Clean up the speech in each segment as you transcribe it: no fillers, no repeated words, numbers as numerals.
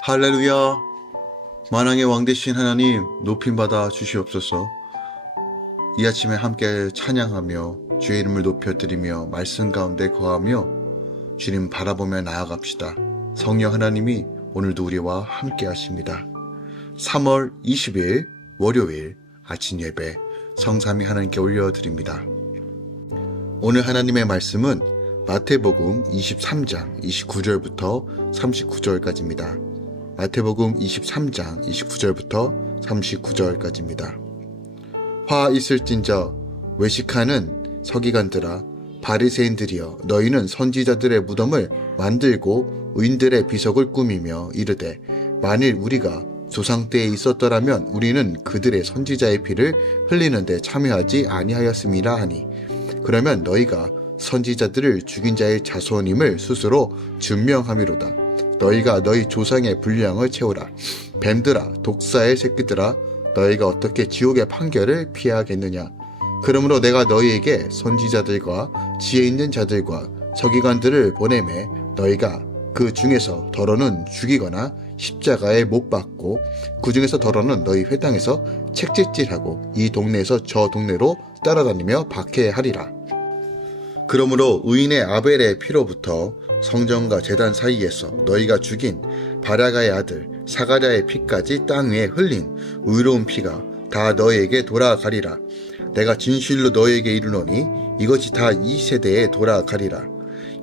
할렐루야. 만왕의 왕 되신 하나님 높임받아 주시옵소서. 이 아침에 함께 찬양하며 주의 이름을 높여드리며 말씀 가운데 거하며 주님 바라보며 나아갑시다. 성령 하나님이 오늘도 우리와 함께 하십니다. 3월 20일 월요일 아침 예배 성삼위 하나님께 올려드립니다. 오늘 하나님의 말씀은 마태복음 23장 29절부터 39절까지입니다. 마태복음 23장 29절부터 39절까지입니다. 화 있을진저 외식하는 서기관들아 바리새인들이여 너희는 선지자들의 무덤을 만들고 의인들의 비석을 꾸미며 이르되 만일 우리가 조상 때에 있었더라면 우리는 그들의 선지자의 피를 흘리는데 참여하지 아니하였음이라 하니 그러면 너희가 선지자들을 죽인 자의 자손임을 스스로 증명함이로다. 너희가 너희 조상의 분량을 채우라. 뱀들아 독사의 새끼들아 너희가 어떻게 지옥의 판결을 피하겠느냐. 그러므로 내가 너희에게 선지자들과 지혜 있는 자들과 서기관들을 보내매 너희가 그 중에서 더러는 죽이거나 십자가에 못 박고 그 중에서 더러는 너희 회당에서 책짓질하고 이 동네에서 저 동네로 따라다니며 박해하리라. 그러므로 의인의 아벨의 피로부터 성전과 제단 사이에서 너희가 죽인 바라가의 아들 사가랴의 피까지 땅 위에 흘린 의로운 피가 다 너희에게 돌아가리라. 내가 진실로 너희에게 이르노니 이것이 다 이 세대에 돌아가리라.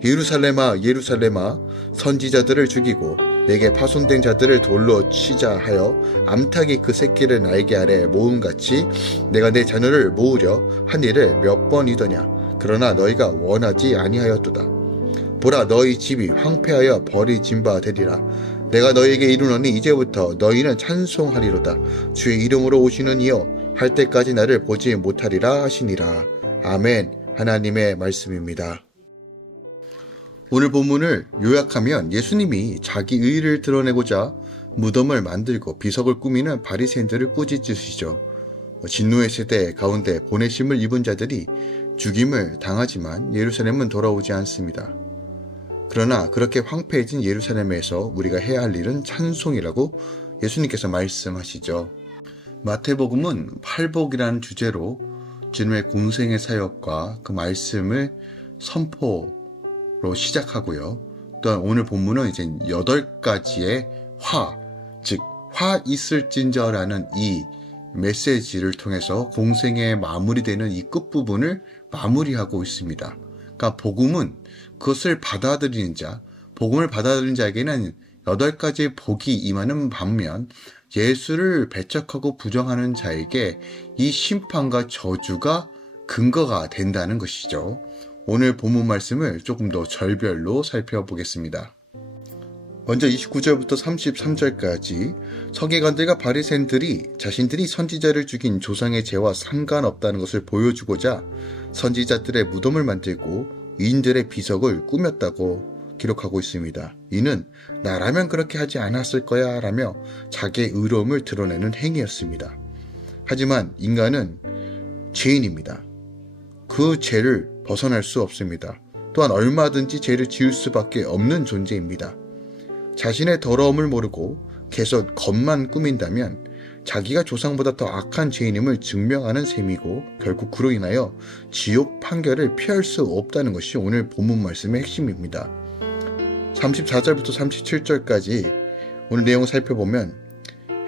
예루살렘아 예루살렘아 선지자들을 죽이고 내게 파손된 자들을 돌로 치자 하여 암탉이 그 새끼를 날개 아래 모음같이 내가 내 자녀를 모으려 한 일을 몇 번이더냐. 그러나 너희가 원하지 아니하였도다. 보라 너희 집이 황폐하여 버리진 바 되리라. 내가 너희에게 이르노니 이제부터 너희는 찬송하리로다. 주의 이름으로 오시는 이여 할 때까지 나를 보지 못하리라 하시니라. 아멘. 하나님의 말씀입니다. 오늘 본문을 요약하면 예수님이 자기 의의를 드러내고자 무덤을 만들고 비석을 꾸미는 바리새인들을 꾸짖으시죠. 진노의 세대 가운데 보내심을 입은 자들이 죽임을 당하지만 예루살렘은 돌아오지 않습니다. 그러나 그렇게 황폐해진 예루살렘에서 우리가 해야 할 일은 찬송이라고 예수님께서 말씀하시죠. 마태복음은 팔복이라는 주제로 주님의 공생의 사역과 그 말씀을 선포로 시작하고요. 또한 오늘 본문은 이제 8가지의 즉 화 있을진저라는 이 메시지를 통해서 공생에 마무리되는 이 끝부분을 마무리하고 있습니다. 그러니까 복음은 그것을 받아들이는 자, 복음을 받아들이는 자에게는 8가지의 복이 임하는 반면 예수를 배척하고 부정하는 자에게 이 심판과 저주가 근거가 된다는 것이죠. 오늘 본문 말씀을 조금 더 절별로 살펴보겠습니다. 먼저 29절부터 33절까지 서기관들과 바리새인들이 자신들이 선지자를 죽인 조상의 죄와 상관없다는 것을 보여주고자 선지자들의 무덤을 만들고 의인들의 비석을 꾸몄다고 기록하고 있습니다. 이는 나라면 그렇게 하지 않았을 거야 라며 자기의 의로움을 드러내는 행위였습니다. 하지만 인간은 죄인입니다. 그 죄를 벗어날 수 없습니다. 또한 얼마든지 죄를 지을 수밖에 없는 존재입니다. 자신의 더러움을 모르고 계속 겉만 꾸민다면 자기가 조상보다 더 악한 죄인임을 증명하는 셈이고 결국 그로 인하여 지옥 판결을 피할 수 없다는 것이 오늘 본문 말씀의 핵심입니다. 34절부터 37절까지 오늘 내용을 살펴보면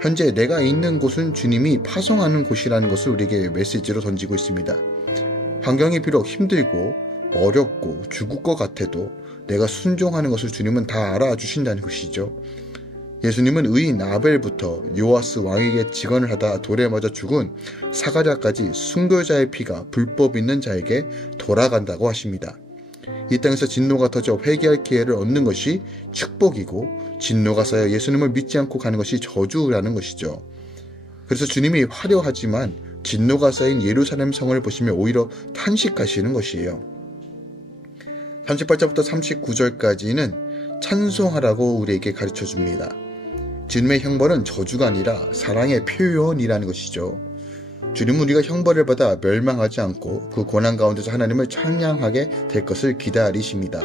현재 내가 있는 곳은 주님이 파송하는 곳이라는 것을 우리에게 메시지로 던지고 있습니다. 환경이 비록 힘들고 어렵고 죽을 것 같아도 내가 순종하는 것을 주님은 다 알아주신다는 것이죠. 예수님은 의인 아벨부터 요아스 왕에게 직언을 하다 돌에 맞아 죽은 사가랴까지 순교자의 피가 불법 있는 자에게 돌아간다고 하십니다. 이 땅에서 진노가 터져 회개할 기회를 얻는 것이 축복이고 진노가 쌓여 예수님을 믿지 않고 가는 것이 저주라는 것이죠. 그래서 주님이 화려하지만 진노가 쌓인 예루살렘 성을 보시며 오히려 탄식하시는 것이에요. 38절부터 39절까지는 찬송하라고 우리에게 가르쳐 줍니다. 주님의 형벌은 저주가 아니라 사랑의 표현이라는 것이죠. 주님은 우리가 형벌을 받아 멸망하지 않고 그 고난 가운데서 하나님을 찬양하게 될 것을 기다리십니다.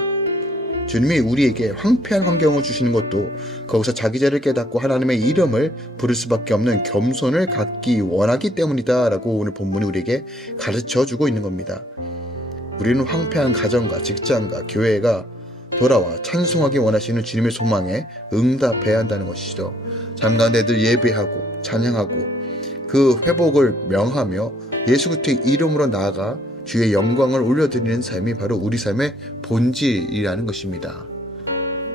주님이 우리에게 황폐한 환경을 주시는 것도 거기서 자기 죄를 깨닫고 하나님의 이름을 부를 수밖에 없는 겸손을 갖기 원하기 때문이다 라고 오늘 본문이 우리에게 가르쳐주고 있는 겁니다. 우리는 황폐한 가정과 직장과 교회가 돌아와 찬송하기 원하시는 주님의 소망에 응답해야 한다는 것이죠. 삶 가운데 늘 예배하고 찬양하고 그 회복을 명하며 예수 그리스도의 이름으로 나아가 주의 영광을 올려드리는 삶이 바로 우리 삶의 본질이라는 것입니다.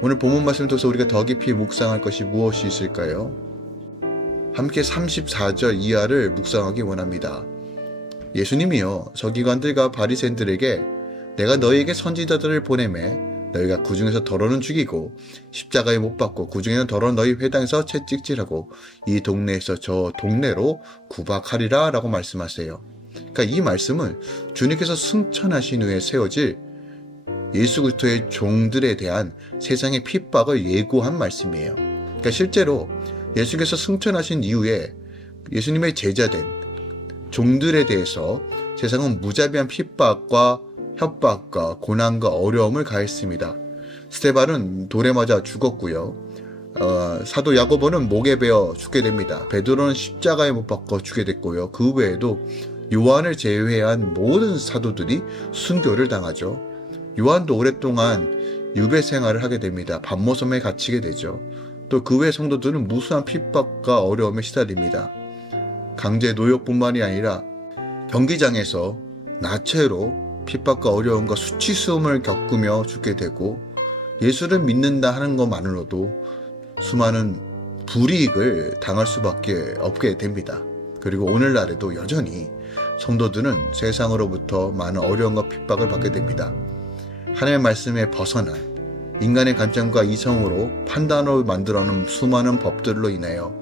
오늘 본문 말씀을 통해서 우리가 더 깊이 묵상할 것이 무엇이 있을까요? 함께 34절 이하를 묵상하기 원합니다. 예수님이요 서기관들과 바리새인들에게 내가 너희에게 선지자들을 보내매 너희가 그 중에서 더러는 죽이고 십자가에 못 박고 그 중에는 더러는 너희 회당에서 채찍질하고 이 동네에서 저 동네로 구박하리라 라고 말씀하세요. 그러니까 이 말씀은 주님께서 승천하신 후에 세워질 예수 그리스도의 종들에 대한 세상의 핍박을 예고한 말씀이에요. 그러니까 실제로 예수께서 승천하신 이후에 예수님의 제자된 종들에 대해서 세상은 무자비한 핍박과 협박과 고난과 어려움을 가했습니다. 스데반은 돌에 맞아 죽었고요. 사도 야고보는 목에 베어 죽게 됩니다. 베드로는 십자가에 못 박혀 죽게 됐고요. 그 외에도 요한을 제외한 모든 사도들이 순교를 당하죠. 요한도 오랫동안 유배 생활을 하게 됩니다. 반모섬에 갇히게 되죠. 또 그 외 성도들은 무수한 핍박과 어려움에 시달립니다. 강제 노역뿐만이 아니라 경기장에서 나체로 핍박과 어려움과 수치스러움을 겪으며 죽게 되고 예수를 믿는다 하는 것만으로도 수많은 불이익을 당할 수밖에 없게 됩니다. 그리고 오늘날에도 여전히 성도들은 세상으로부터 많은 어려움과 핍박을 받게 됩니다. 하나님의 말씀에 벗어난 인간의 감정과 이성으로 판단으로 만들어놓은 수많은 법들로 인하여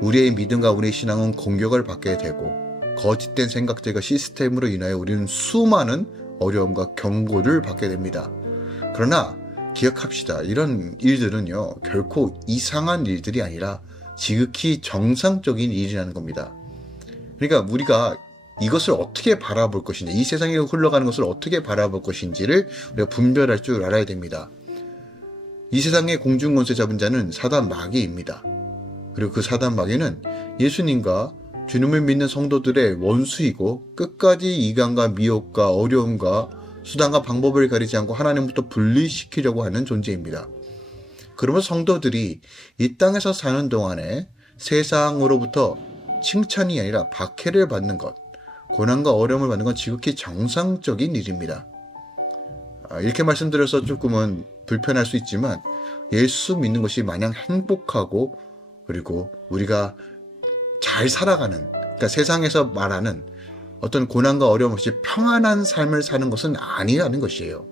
우리의 믿음과 우리의 신앙은 공격을 받게 되고 거짓된 생각들과 시스템으로 인하여 우리는 수많은 어려움과 경고를 받게 됩니다. 그러나 기억합시다. 이런 일들은요 결코 이상한 일들이 아니라 지극히 정상적인 일이라는 겁니다. 그러니까 우리가 이것을 어떻게 바라볼 것인지, 이 세상에 흘러가는 것을 어떻게 바라볼 것인지를 우리가 분별할 줄 알아야 됩니다. 이 세상의 공중권세 잡은 자는 사단 마귀입니다. 그리고 그 사단 마귀는 예수님과 주님을 믿는 성도들의 원수이고 끝까지 이간과 미혹과 어려움과 수단과 방법을 가리지 않고 하나님부터 분리시키려고 하는 존재입니다. 그러면 성도들이 이 땅에서 사는 동안에 세상으로부터 칭찬이 아니라 박해를 받는 것, 고난과 어려움을 받는 건 지극히 정상적인 일입니다. 이렇게 말씀드려서 조금은 불편할 수 있지만 예수 믿는 것이 마냥 행복하고 그리고 우리가 잘 살아가는, 그러니까 세상에서 말하는 어떤 고난과 어려움 없이 평안한 삶을 사는 것은 아니라는 것이에요.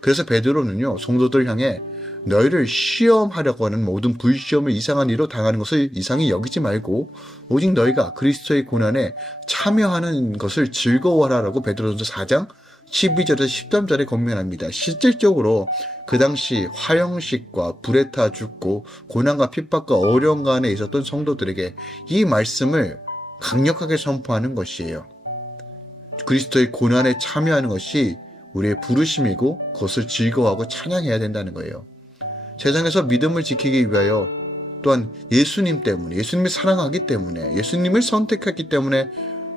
그래서 베드로는요 성도들 향해 너희를 시험하려고 하는 모든 불시험을 이상한 일로 당하는 것을 이상히 여기지 말고 오직 너희가 그리스도의 고난에 참여하는 것을 즐거워하라고 베드로전서 4장 12절에서 13절에 권면합니다. 실질적으로 그 당시 화형식과 불에 타 죽고 고난과 핍박과 어려움 가운데 있었던 성도들에게 이 말씀을 강력하게 선포하는 것이에요. 그리스도의 고난에 참여하는 것이 우리의 부르심이고 그것을 즐거워하고 찬양해야 된다는 거예요. 세상에서 믿음을 지키기 위하여 또한 예수님 때문에, 예수님을 사랑하기 때문에, 예수님을 선택했기 때문에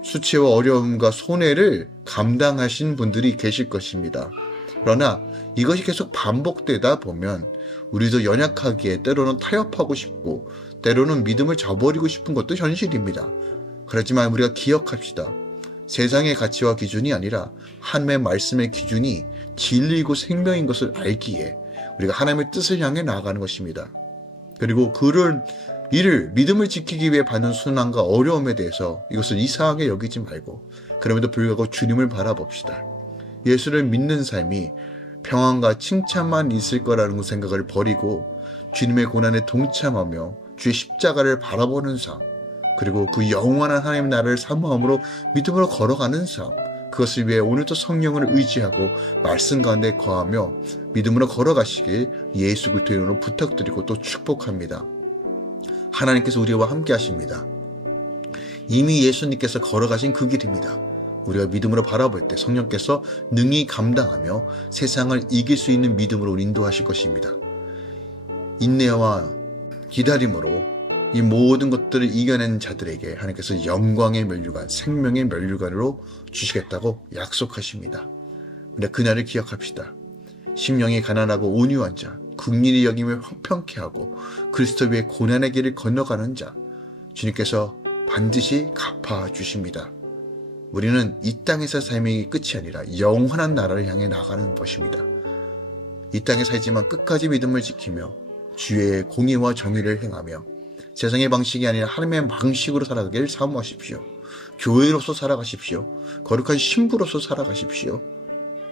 수치와 어려움과 손해를 감당하신 분들이 계실 것입니다. 그러나 이것이 계속 반복되다 보면 우리도 연약하기에 때로는 타협하고 싶고 때로는 믿음을 저버리고 싶은 것도 현실입니다. 그렇지만 우리가 기억합시다. 세상의 가치와 기준이 아니라 하나님의 말씀의 기준이 진리이고 생명인 것을 알기에 우리가 하나님의 뜻을 향해 나아가는 것입니다. 그리고 그런 이를 믿음을 지키기 위해 받는 순환과 어려움에 대해서 이것을 이상하게 여기지 말고 그럼에도 불구하고 주님을 바라봅시다. 예수를 믿는 삶이 평안과 칭찬만 있을 거라는 생각을 버리고 주님의 고난에 동참하며 주의 십자가를 바라보는 삶, 그리고 그 영원한 하나님의 나라를 사모함으로 믿음으로 걸어가는 삶, 그것을 위해 오늘도 성령을 의지하고 말씀 가운데 거하며 믿음으로 걸어가시길 예수 그리스도의 이름으로 부탁드리고 또 축복합니다. 하나님께서 우리와 함께 하십니다. 이미 예수님께서 걸어가신 그 길입니다. 우리가 믿음으로 바라볼 때 성령께서 능히 감당하며 세상을 이길 수 있는 믿음으로 인도하실 것입니다. 인내와 기다림으로 이 모든 것들을 이겨낸 자들에게 하나님께서 영광의 면류관, 생명의 면류관으로 주시겠다고 약속하십니다. 우리가 그날을 기억합시다. 심령이 가난하고 온유한 자, 긍휼히 여김을 형편케 하고 그리스도 위에 고난의 길을 건너가는 자, 주님께서 반드시 갚아주십니다. 우리는 이 땅에서 삶이 끝이 아니라 영원한 나라를 향해 나가는 것입니다. 이 땅에 살지만 끝까지 믿음을 지키며 주의 공의와 정의를 행하며 세상의 방식이 아니라 하나님의 방식으로 살아가기를 사모하십시오. 교회로서 살아가십시오. 거룩한 신부로서 살아가십시오.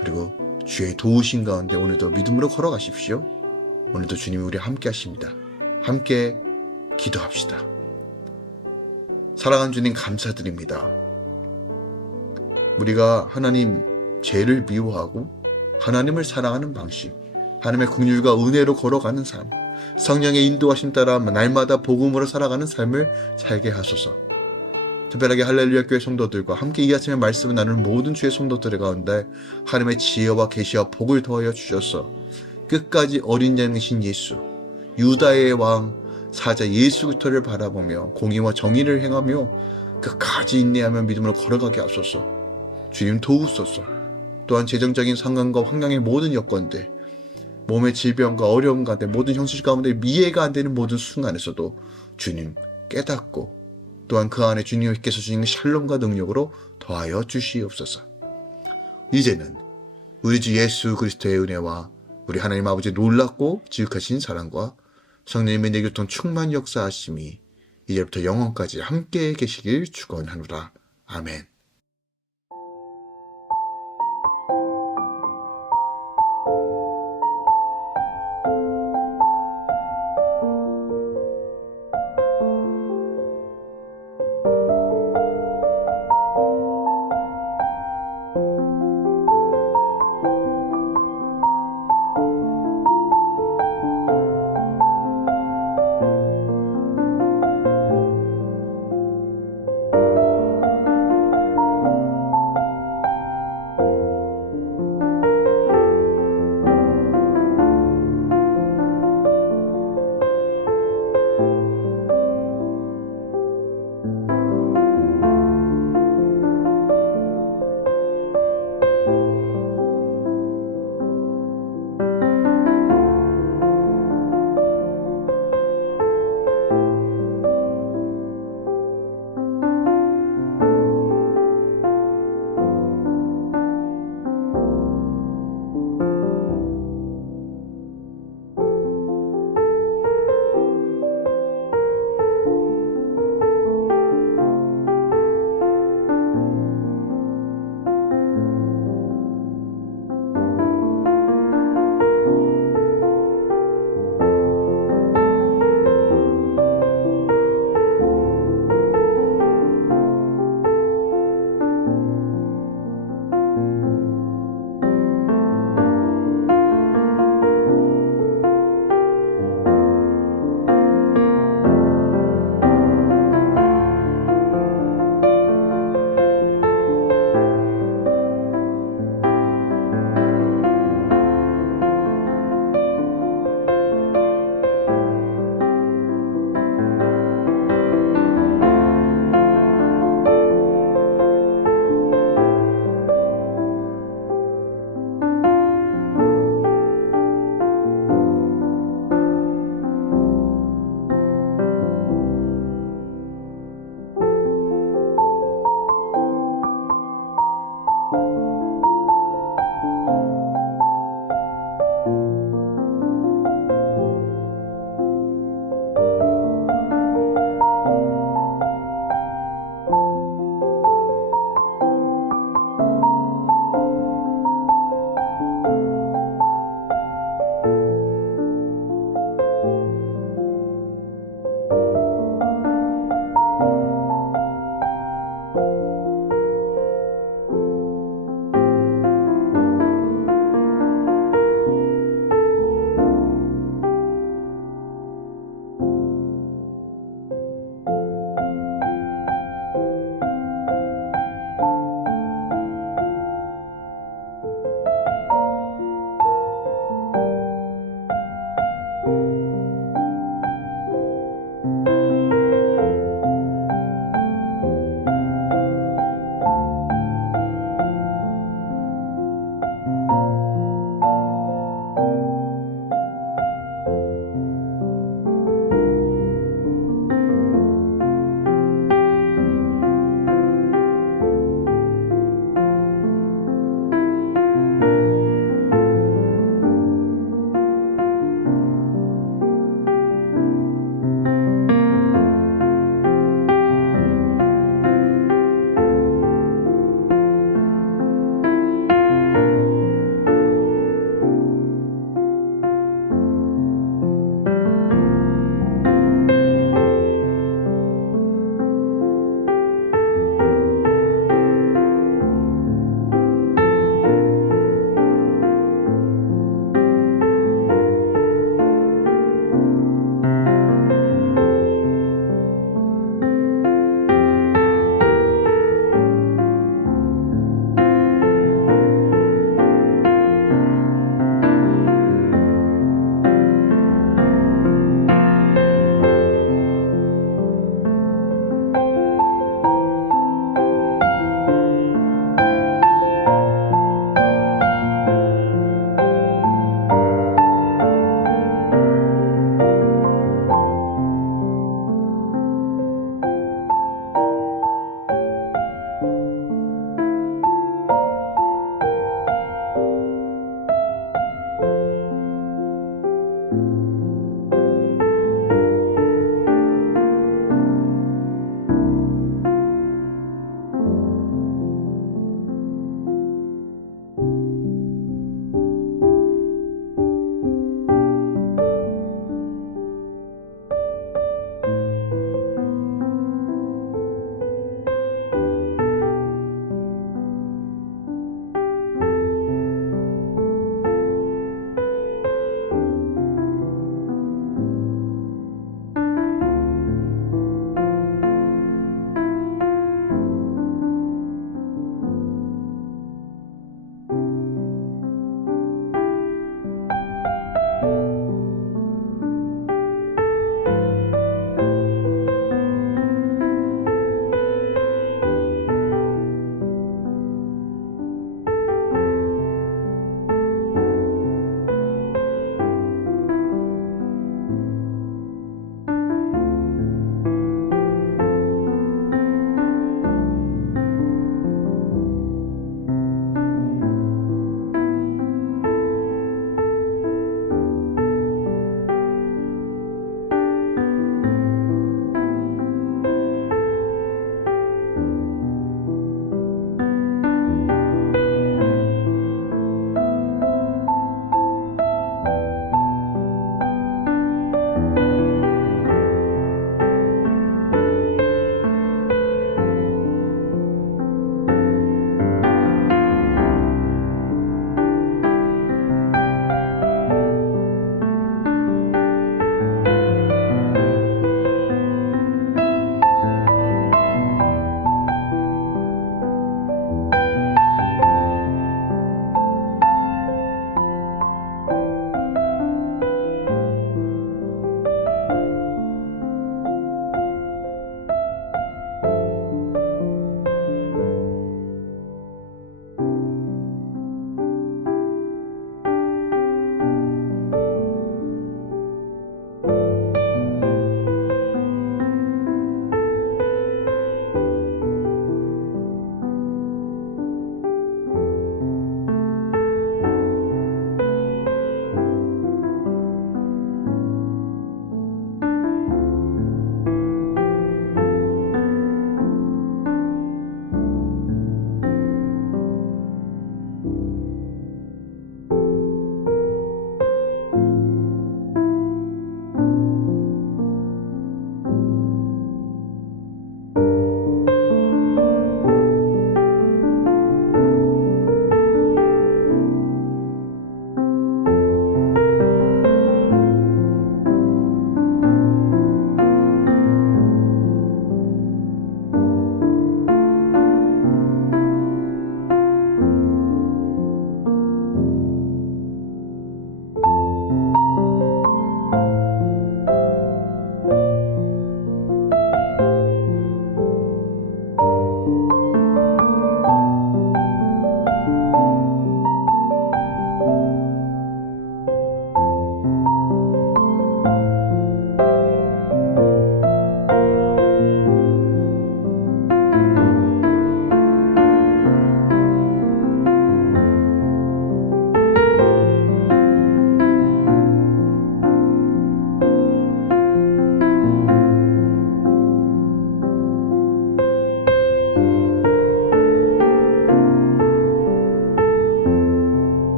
그리고 주의 도우신 가운데 오늘도 믿음으로 걸어가십시오. 오늘도 주님이 우리와 함께 하십니다. 함께 기도합시다. 사랑하는 주님 감사드립니다. 우리가 하나님 죄를 미워하고 하나님을 사랑하는 방식, 하나님의 긍휼과 은혜로 걸어가는 삶, 성령의 인도하심 따라 날마다 복음으로 살아가는 삶을 살게 하소서. 특별하게 할렐루야 교회 성도들과 함께 이 아침에 말씀을 나누는 모든 주의 성도들의 가운데 하나님의 지혜와 계시와 복을 더하여 주셔서 끝까지 어린 양이신 예수, 유다의 왕, 사자 예수 그리스도를 바라보며 공의와 정의를 행하며 끝까지 인내하며 믿음으로 걸어가게 하소서. 주님 도우소서. 또한 재정적인 상황과 환경의 모든 여건들, 몸의 질병과 어려움 가운데 모든 형식 가운데 이해가 안 되는 모든 순간에서도 주님 깨닫고 또한 그 안에 주님께서 주시는 샬롬과 능력으로 더하여 주시옵소서. 이제는 우리 주 예수 그리스도의 은혜와 우리 하나님 아버지의 놀랍고 지극하신 사랑과 성령님의 내교통 충만 역사하심이 이제부터 영원까지 함께 계시길 축원하노라. 아멘.